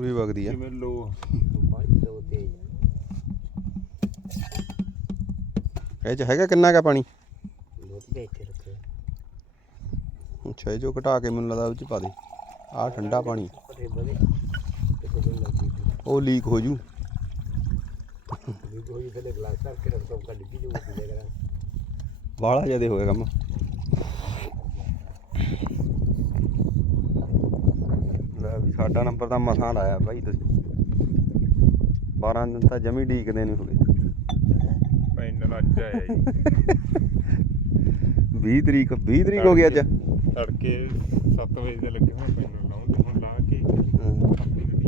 ਪੂਰੀ ਵਗਦੀ ਆ। ਕਿਵੇਂ ਲੋ। ਤੇਜ਼ ਇਹ ਚ ਹੈਗਾ ਕਿੰਨਾ ਕਾ ਪਾਣੀ? ਬਹੁਤ ਦੇ ਇੱਥੇ ਰੱਖੇ ਅੱਛਾ ਇਹ ਜੋ ਘਟਾ ਕੇ ਮੈਨੂੰ ਲੱਗਦਾ ਉਹ ਚ ਪਾ ਦੇ। ਆ ਠੰਡਾ ਪਾਣੀ। ਉਹ ਲੀਕ ਹੋ ਜੂ। ਵੀ ਕੋਈ ਥਲੇ ਗਲਾਸ ਕਰਕੇ ਰੱਖ ਤੋਂ ਕੱਢ ਕੇ ਜੋ ਪੀਲੇ ਕਰਾਂ ਬਾਹਲਾ ਜਿਆਦੇ ਹੋਇਆ ਕੰਮ ਲੈ ਵੀ ਸਾਡਾ ਨੰਬਰ ਤਾਂ ਮਸਾਂ ਲਾਇਆ ਭਾਈ ਤੁਸੀਂ। 12 ਦਿਨ ਤਾਂ ਜਮੀ ਢੀਕਦੇ ਨਹੀਂ ਹੋਗੇ। ਪੈਨਲ ਅੱਜ ਆਇਆ ਜੀ। 20 ਤਰੀਕ 20 ਤਰੀਕ ਹੋ ਗਈ ਅੱਜ। ਤੜਕੇ 7 ਵਜੇ ਦੇ ਲੱਗੇ ਹੋਏ ਪੈਨਲ ਲਾਉਣ ਤੇ ਹੁਣ ਲਾ ਕੇ। ਆਪਣੀ ਗੱਡੀ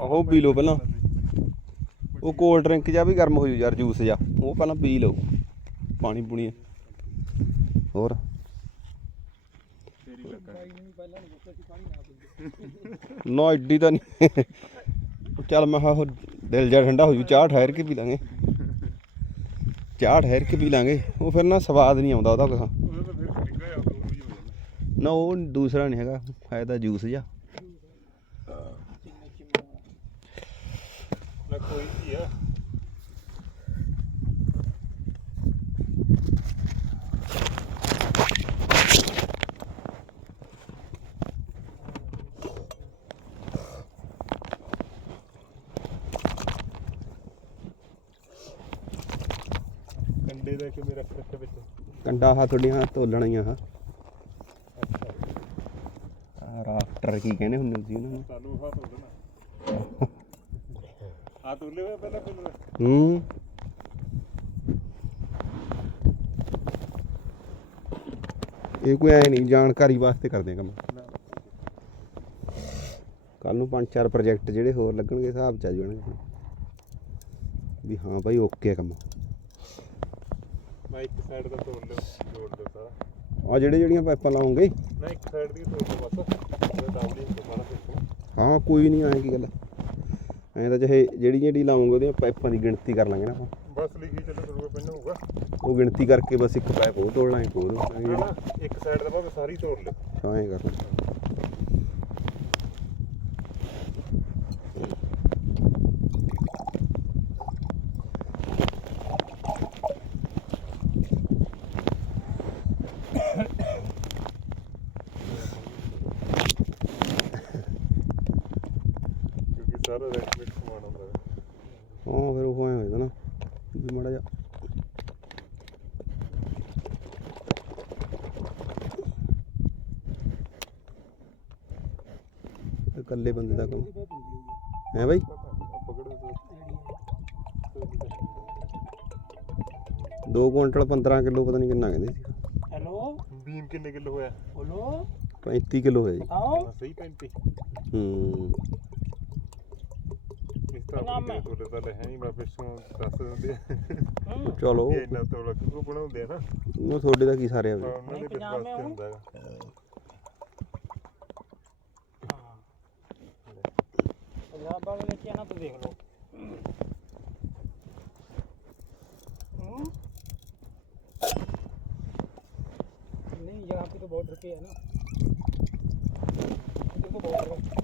ਆ ਹੀ ਪੀ ਲਓ ਪਹਿਲਾਂ। ਉਹ ਕੋਲਡ ਡਰਿੰਕ ਜਾਂ ਵੀ ਗਰਮ ਹੋ ਜੂ ਯਾਰ ਜੂਸ ਜਾਂ ਉਹ ਪਹਿਲਾਂ ਪੀ ਲਓ। ਪਾਣੀ ਪੂਣੀ ਹੋਰ? ਨਾ ਐਡੀ ਤਾਂ ਨਹੀਂ। ਚੱਲ ਮੈਂ ਕਿਹਾ ਉਹ ਦਿਲ ਜਾ ਠੰਡਾ ਹੋ ਜੂ ਚਾਹ ਠਹਿਰ ਕੇ ਪੀ ਲਾਂਗੇ। ਚਾਹ ਠਹਿਰ ਕੇ ਪੀ ਲਾਂਗੇ। ਉਹ ਫਿਰ ਨਾ ਸਵਾਦ ਨਹੀਂ ਆਉਂਦਾ ਉਹਦਾ ਕੁਛ। ਹੀ ਹੋ ਨਾ ਉਹ ਦੂਸਰਾ ਨਹੀਂ ਹੈਗਾ। ਹੈ ਤਾਂ ਜੂਸ ਜਾਂ ਨਾ ਕੋਈ ਕੀ ਆ ਕੰਡੇ ਦਾ ਕਿਵੇਂ ਰੱਖ ਵਿੱਚ ਕੰਡਾ ਆ ਤੁਹਾਡੀਆਂ ਆ ਰਾਫਟਰ ਕੀ ਕਹਿੰਦੇ ਹੁੰਦੇ ਸੀ ਉਹਨਾਂ ਨੂੰ? ਤੁਹਾਨੂੰ ਹਾਂ ਤੋਲਣਾ। ਆ ਤੋਲੇ ਹੋਏ ਪਹਿਲਾਂ ਪਹਿਲਾਂ ਹੂੰ ਇਹ ਕੋਈ ਐ ਨਹੀਂ ਜਾਣਕਾਰੀ ਵਾਸਤੇ ਕਰਦੇ ਕੰਮ। ਕੱਲ ਨੂੰ ਪੰਜ ਚਾਰ ਪ੍ਰੋਜੈਕਟ ਜਿਹੜੇ ਹੋਰ ਲੱਗਣਗੇ ਹਿਸਾਬ ਚ ਆ ਜਾਣਗੇ। ਵੀ ਹਾਂ ਭਾਈ ਓਕੇ ਕੰਮ। ਮੈਂ ਇੱਕ ਸਾਈਡ ਦਾ ਤੋਲ ਲਿਓ ਜੋੜ ਦਿਓ ਸਾਰਾ। ਆ ਜਿਹੜੇ ਜਿਹੜੀਆਂ ਪਾਈਪਾਂ ਲਾਉਂਗੇ? ਨਾ ਇੱਕ ਸਾਈਡ ਦੀ ਤੋਲ ਦਿਓ ਬਸ। ਇਹ ਡਬਲ ਹੀ ਸਾਰਾ ਸਿਸਟਮ ਹਾਂ ਕੋਈ ਨਹੀਂ ਆਏ ਕੀ ਗੱਲ ਐਂ ਤਾਂ ਚਾਹੇ ਜਿਹੜੀ ਜਿਹੜੀ ਲਾਉਂਗੇ ਉਹਦੀਆਂ ਪਾਈਪਾਂ ਦੀ ਗਿਣਤੀ ਕਰ ਲਾਂਗੇ ਨਾ ਆਪਾਂ। ਬਸ ਲਿਖੀ ਚੱਲੋ ਕਰੂਗਾ ਪਹਿਲਾਂ ਹੋਊਗਾ। ਉਹ ਗਿਣਤੀ ਕਰਕੇ ਬਸ ਇੱਕ ਪਾਈਪ ਉਹ ਤੋੜ ਲਾਂਗੇ ਹੋਰ। ਇੱਕ ਸਾਈਡ ਦਾ ਭਾਵੇਂ ਸਾਰੀ ਤੋੜ ਲਿਓ। ਹਾਂ ਐਂ ਕਰ ਲਾਂਗੇ ਸਾਰਾ ਰੈਡੀਮੇਡ ਸਮਾਨ ਆਉਂਦਾ ਹੈ। ਹਾਂ ਫਿਰ ਉਹ ਐਂ ਹੋ ਜਾਂਦਾ ਨਾ ਵੀ ਮਾੜਾ ਜਿਹਾ। ਇਹ ਇਕੱਲੇ ਬੰਦੇ ਦਾ ਕੰਮ। ਹੈ ਬਾਈ? ਪਕੜ ਦੇ 2 ਕੁਇੰਟਲ 15 ਕਿਲੋ ਪਤਾ ਨਹੀਂ ਕਿੰਨਾ ਕਹਿੰਦੇ ਸੀ। ਹੈਲੋ? ਬੀਮ ਕਿੰਨੇ ਕਿਲੋ ਹੋਇਆ? ਬੋਲੋ। 35 ਕਿਲੋ ਹੋਇਆ ਜੀ। ਆਓ ਸਹੀ 35 ਹੂੰ। ਨਾਮ ਹੈ ਕੋਲੇ ਤਾਂ ਲੈ ਹੈ ਨਹੀਂ ਬਾਬੇ ਸੋਂ ਦੱਸ ਦਿੰਦੇ ਆ। ਚਲੋ। ਇਹ ਇੰਨਾ ਤੋਲਾ ਕਿਉਂ ਬਣਾਉਂਦੇ ਆ ਨਾ। ਉਹ ਤੁਹਾਡੇ ਦਾ ਕੀ ਸਾਰੇ ਆ ਵੀ। ਉਹਨਾਂ ਦੇ ਵਿਸ਼ਵਾਸ ਤੇ ਹੁੰਦਾ ਹੈਗਾ ਪੰਜਾਬ ਵਾਲੇ ਨੇ ਕਿਹਾ ਨਾ ਤੂੰ ਦੇਖ ਲਓ। हम्म। नहीं यहाँ पे तो बहुत रुपये है ना देखो बहुत रुपये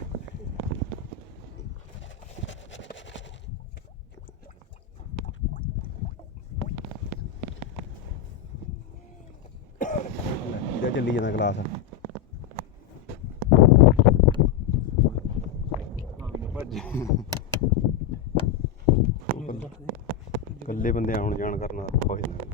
ਚੱਲੀ ਜਾਂਦਾ ਗਲਾਸ। ਭੱਜ ਇਕੱਲੇ ਬੰਦੇ ਆਉਣ ਜਾਣ ਕਰਨਾ ਹੋ ਜਾਂਦਾ।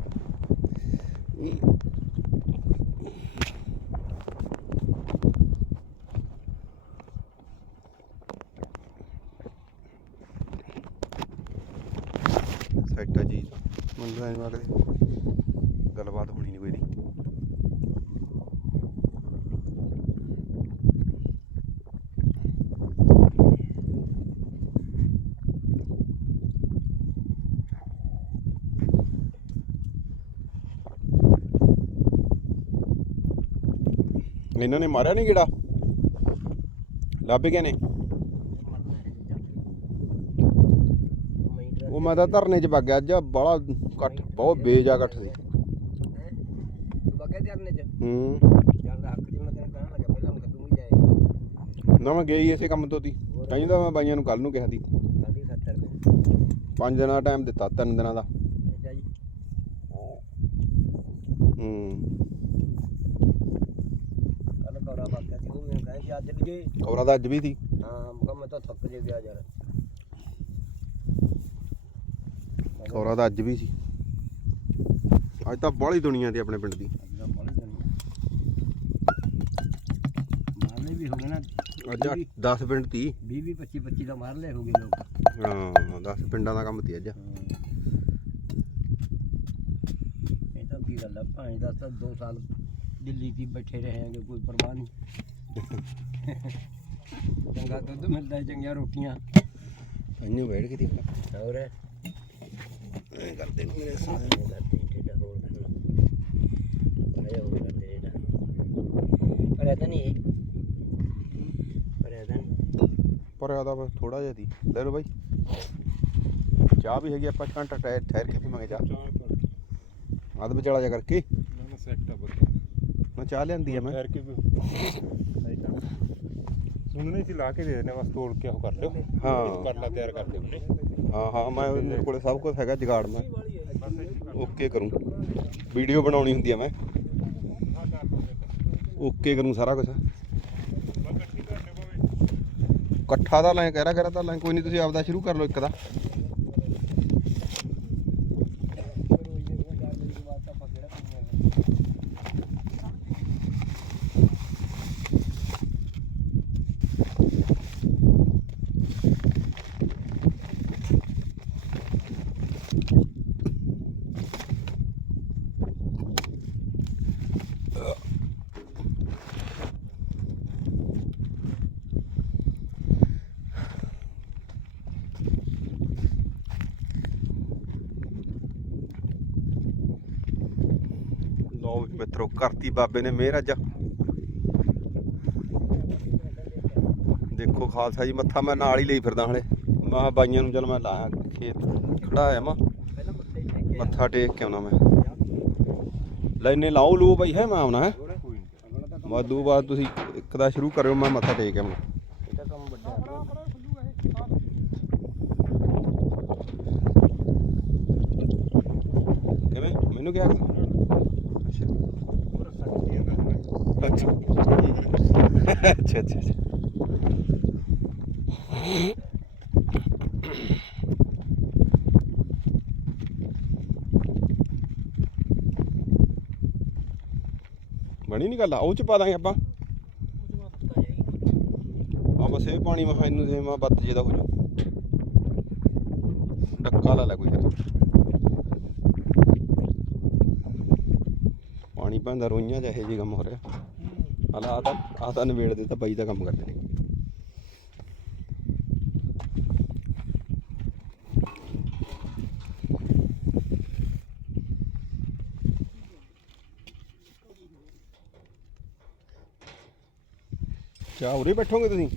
ਸੈਟ ਆ ਜੀ। ਮੈਨੂੰ ਤਾਂ ਐਂ ਗੱਲਬਾਤ ਹੋਣੀ ਨਹੀਂ ਕੋਈ। ਦੀ ਇਹਨਾਂ ਨੇ ਮਾਰਿਆ ਨਹੀਂ ਕਿਹੜਾ ਲੱਭ ਗਏ ਨੇ? ਉਹ ਮੈਂ ਤਾਂ ਧਰਨੇ 'ਚ ਵਗ ਗਿਆ ਅੱਜ ਬੜਾ ਇਕੱਠ ਬਹੁਤ ਬੇਜਾ ਇਕੱਠ ਸੀ। ਚਰਨੇ ਚ? ਹੂੰ। ਜਾਂਦਾ ਹੱਕ ਜੀ ਮੈਂ ਤੈਨੂੰ ਕਹਿਣ ਲੱਗਾ ਪਹਿਲਾਂ ਮੈਂ ਤੂੰ ਹੀ ਜਾਏ। ਨਾ ਮੈਂ ਗਿਆ ਹੀ ਇਸੇ ਕੰਮ ਤੋਂ ਤੀ ਕਹਿੰਦਾ ਮੈਂ ਬਾਈਆਂ ਨੂੰ ਕੱਲ ਨੂੰ ਕਿਹਾ ਸੀ। ਸਾਡੀ 70 ਰੁਪਏ। ਪੰਜ ਦਿਨਾਂ ਦਾ ਟਾਈਮ ਦਿੱਤਾ ਤਿੰਨ ਦਿਨਾਂ ਦਾ। ਅੱਛਾ ਜੀ। ਹੂੰ ਕੱਲ ਕੌਰਾ ਬਾਕਿਆ ਸੀ ਉਹ ਮੈਨੂੰ ਲਈਏ ਖਬਰਾਂ ਤਾਂ ਅੱਜ ਵੀ ਸੀ। ਹਾਂ ਮੈਂ ਕਿਹਾ ਮੈਂ ਤਾਂ ਥੱਕ ਜੇ ਗਿਆ ਯਾਰ। ਖਬਰਾਂ ਤਾਂ ਅੱਜ ਵੀ ਸੀ। ਅੱਜ ਤਾਂ ਬਾਹਲੀ ਦੁਨੀਆ ਦੀ ਆਪਣੇ ਪਿੰਡ ਦੀ। ਦਾ ਮਾਰਲੇ ਵੀ ਹੋ ਗਏ ਨਾ। ਅੱਜ 10 ਪਿੰਡ ਤੀ। 20 20 25 25 ਦਾ ਮਾਰਲੇ ਹੋ ਗਏ ਲੋਕ। ਹਾਂ 10 ਪਿੰਡਾਂ ਦਾ ਕੰਮ ਤੀ ਅੱਜ। ਇਹ ਤਾਂ ਕੀ ਗੱਲ ਆ ਭਾਵੇਂ ਦਾ ਤਾਂ 2 ਸਾਲ ਦਿੱਲੀ ਹੀ ਬੈਠੇ ਰਹੇਗੇ ਕੋਈ ਪਰਵਾਹ ਨਹੀਂ। ਚੰਗਾ ਦੁੱਧ ਮਿਲਦਾ ਚੰਗੀਆਂ ਰੋਟੀਆਂ। ਇੰਨੇ ਬੈਠ ਕੇ ਤੀ ਹੋਰ? ਐ ਕਰਦੇ ਨੇ ਮੇਰੇ ਸਾਰੇ ਕਰਦੇ ਟੇਡਾ ਹੋਰ ਕਰਨਾ। ਅਰੇ ਹੋਰ ਕਰਦੇ ਟੇਡਾ ਪਰ ਇਹਦਾ ਨਹੀਂ। ਪਰ ਇਹਦਾ ਪਰ ਆਦਾ ਬਸ ਥੋੜਾ ਜਿਹਾ ਦੀ। ਲੈ ਲਓ ਬਾਈ। ਚਾਹ ਵੀ ਹੈਗੀ ਆਪਾਂ ਘੰਟਾ ਠਹਿਰ ਠਹਿਰ ਕੇ ਪੀਵਾਂਗੇ ਚਾਹ। ਅੱਧ ਵਿਚਾਲਾ ਜਾ ਕਰਕੇ। ਨਾ ਨਾ ਸੈੱਟ ਆ ਬੰਦਾ ਮੈਂ ਚਾਹ ਲਿਆਂਦੀ ਆ ਮੈਂ। ਠਹਿਰ ਕੇ ਵੀ ਸਹੀ ਕੰਮ ਸੁਣ ਨਹੀਂ ਸੀ ਲਾ ਕੇ ਦੇ ਦੇਣੇ ਬਸ ਤੋੜ ਕੇ ਉਹ ਕਰ ਲਿਓ ਹਾਂ। ਤਿਆਰ ਕਰ ਦਿਓ ਉਹਨੇ ਹਾਂ ਹਾਂ ਮੈਂ ਮੇਰੇ ਕੋਲੇ ਸਭ ਕੁਝ ਹੈਗਾ ਜਗਾੜ ਮੈਂ। ਓਕੇ ਕਰੂੰ। ਵੀਡੀਓ ਬਣਾਉਣੀ ਹੁੰਦੀ ਆ ਮੈਂ। ਓਕੇ ਕਰੂੰ ਸਾਰਾ ਕੁਝ ਇਕੱਠੀ ਦਾ ਲੈ ਕਹਿ ਰਿਹਾ ਤਾਂ ਲੈ ਕੋਈ ਨਹੀਂ ਤੁਸੀਂ ਆਪਦਾ ਸ਼ੁਰੂ ਕਰ ਲਓ ਇੱਕ ਦਾ ਲਓ ਵੀ ਮਿੱਤਰੋ ਕਰਤੀ ਬਾਬੇ ਨੇ ਮਿਹਰ ਅੱਜ। ਦੇਖੋ ਖਾਲਸਾ ਜੀ, ਮੱਥਾ ਮੈਂ ਨਾਲ ਹੀ ਲਈ ਫਿਰਦਾ ਹਲੇ। ਮੈਂ ਕਿਹਾ ਬਾਈਆਂ ਨੂੰ ਚਲ ਮੈਂ ਲਾਇਆ, ਖੇਤ ਖੜਾ ਆਇਆ ਮੱਥਾ ਟੇਕ ਕੇ ਆਉਣਾ ਮੈਂ। ਲੈਨੇ ਲਾਓ ਲੂ ਬਾਈ, ਹੈ ਮੈਂ ਆਉਣਾ, ਹੈ। ਵਾਦੂ ਬਾਅਦ ਤੁਸੀਂ ਇੱਕ ਦਾ ਸ਼ੁਰੂ ਕਰਿਓ, ਮੈਂ ਮੱਥਾ ਟੇਕ ਕੇ ਆਉਣਾ। ਇਹ ਕੰਮ ਵੱਡਾ ਕਿਵੇਂ? ਮੈਨੂੰ ਕਿਹਾ ਅੱਛਾ ਪੂਰਾ ਸਖਤ ਹੀ ਹੁੰਦਾ ਅੱਛਾ ਅੱਛਾ ਅੱਛਾ ਬਣੀ ਨਹੀਂ ਗੱਲ ਆ ਉਹ ਚ ਪਾ ਦਾਂਗੇ ਆਪਾਂ। ਆ ਬਸ ਇਹ ਪਾਣੀ ਮਹਾ ਇਹਨੂੰ ਦੇ ਮੈਂ ਬੱਤ ਜੇ ਦਾ ਹੋ ਜੂ। ਡੱਕਾ ਲਾ ਲੈ ਕੋਈ ਫਿਰ ਪਾਣੀ ਪੈਂਦਾ ਰੋਈਆਂ ਚਾਹੇ ਜੀ ਕੰਮ ਹੋ ਰਿਹਾ। ਹਲਾ ਆ ਤਾਂ ਆ ਤਾਂ ਨਵੇੜ ਦੇ ਤਾਂ ਬਾਈ ਦਾ ਕੰਮ ਕਰਦੇ ਨੇ। ਚਾਹ ਉਰੇ ਬੈਠੋਗੇ ਤੁਸੀਂ?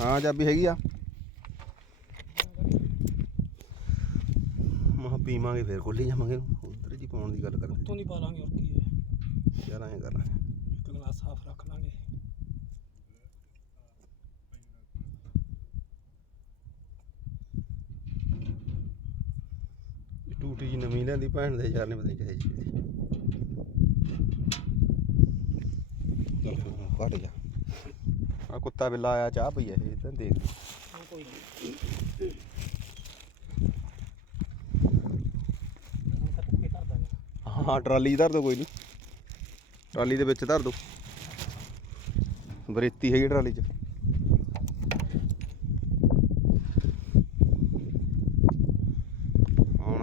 ਹਾਂ, ਚਾਬੀ ਹੈਗੀ ਆ। ਮਹਾ ਪੀਵਾਂਗੇ, ਫਿਰ ਖੋਲੀ ਜਾਵਾਂਗੇ। ਪਾਉਣ ਦੀ ਗੱਲ ਕਰਦੇ ਉੱਤੋਂ ਦੀ ਪਾ ਲਾਂਗੇ ਹੋਰ ਕੀ ਹੈ। ਯਾਰ ਐਂ ਕਰ ਇੱਕ ਗਲਾਸ ਸਾਫ਼ ਰੱਖ ਲਾਂਗੇ। ਟੂਟੀ ਜੀ ਨਵੀਂ ਲੈਂਦੀ ਭੈਣ ਦੇ ਯਾਰ ਨੇ ਪਤਾ ਨਹੀਂ ਜੀ ਚੱਲ ਕੱਢ ਜਾ। ਆ ਕੁੱਤਾ ਬਿੱਲਾ ਆਇਆ ਚਾਹ ਪਈ ਐ ਇਹ ਤਾਂ ਦੇਖ। ਕੋਈ ਨਹੀਂ ਹੁਣ ਤੱਕ ਕੇ ਧਰ ਦਾਂਗੇ ਹਾਂ, ਟਰਾਲੀ ਧਰ ਦੋ ਕੋਈ ਨਹੀਂ। ਟਰਾਲੀ ਦੇ ਵਿੱਚ ਧਰ ਦੋ ਬਰੇਤੀ ਹੈਗੀ ਟਰਾਲੀ 'ਚ।